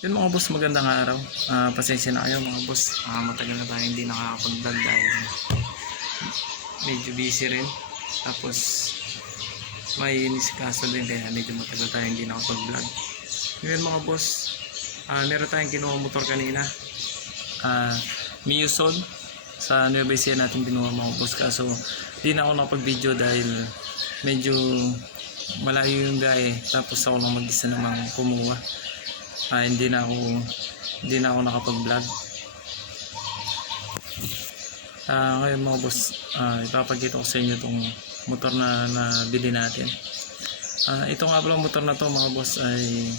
Yun mga boss, magandang araw. Pasensya na kayo mga boss. Matagal na tayo hindi nakakapag-vlog dahil medyo busy rin. Tapos may inisikaso din kaya medyo matagal tayo hindi nakapag-vlog. Ngayon mga boss, meron tayong kinuha motor kanina. Mio Soul sa Nueva Ecija natin kinuha mga boss. Kaso di na ako nakapag-video dahil medyo malayo yung biyahe. Tapos ako lang mag-isa namang kumuha. Hindi na ako nakapag-vlog. Ngayon mga boss, ipapakita ko sa inyo itong motor na nabili natin. Ito nga pala motor na to mga boss ay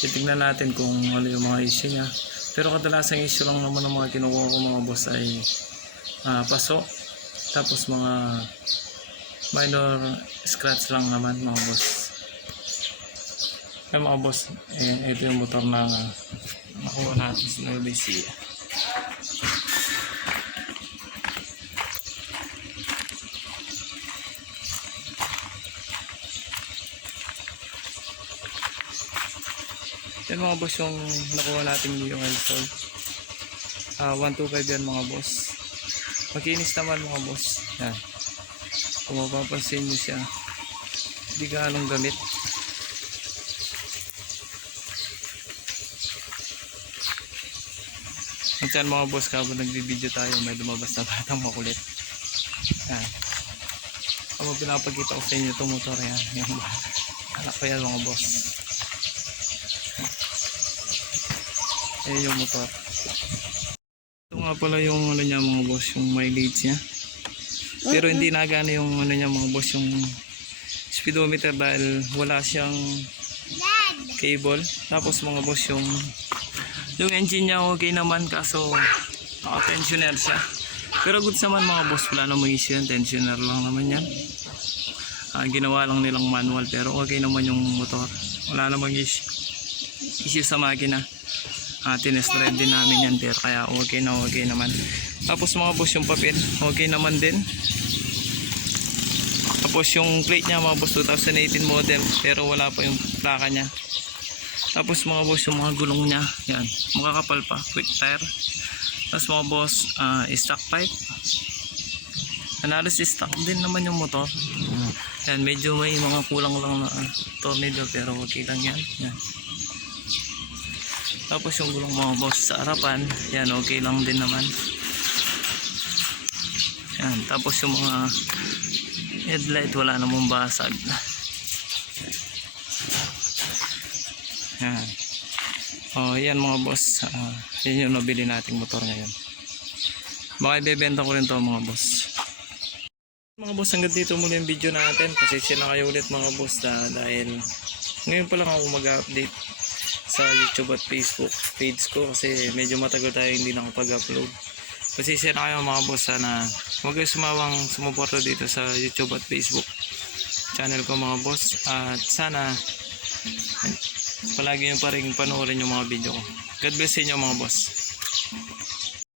titignan natin kung ano yung mga issue nya. Pero kadalasang issue lang naman ng mga kinukuha ko mga boss ay paso, tapos mga minor scratch lang naman mga boss. Ay mga boss, ito yung motor na nakuha natin sa Nueva Ecija. Yan mga boss yung nakuha natin yung Soul. 125 yan mga boss. Makinis naman mga boss. Yan. Kung mapapansin nyo siya, hindi ganong gamit. Minsan mga boss, kapag nagbibideo tayo may lumabas na batang makulit. Yan. Kapag pinapagkita ko sa inyo itong motor yan, yung anak ko yan mga boss. Ayan yung motor. Ito nga pala yung ano niya mga boss, yung mileage niya. Pero hindi nagana yung ano niya mga boss, yung speedometer dahil wala siyang cable. Tapos mga boss, yung engine niya okay naman kaso naka-tensioner siya. Pero goods naman mga boss, wala namang issue yan, tensioner lang naman yan. Ginawa lang nilang manual pero okay naman yung motor. Wala namang issue sa makina. Tinest drive din namin yan pero kaya okay naman. Tapos mga boss, yung papel okay naman din. Tapos yung plate niya mga boss, 2018 model pero wala pa yung plaka niya. Tapos mga boss, yung mga gulong niya yan, makakapal pa, quick tire. Tapos mga boss, stock pipe, analysis stock din naman yung motor. Yan, medyo may mga kulang lang na tornado pero okay lang yan. Tapos yung gulong mga boss sa harapan, yan okay lang din naman. Yan, tapos yung mga headlight wala namang basag. Yan. Yan mga boss, yan yung nabili nating motor ngayon. Baka ibebenta ko rin to mga boss. Mga boss, hanggang dito muli yung video natin. Pasensya na kayo ulit mga boss dahil ngayon pa lang ako mag-update sa YouTube at Facebook page ko kasi medyo matagal tayo hindi nakapag-upload. Pasensya na kayo mga boss, sana huwag kayo sumuporta dito sa YouTube at Facebook channel ko mga boss, at sana palagi nyo pa rin panoorin yung mga video ko. God bless sa inyo mga boss.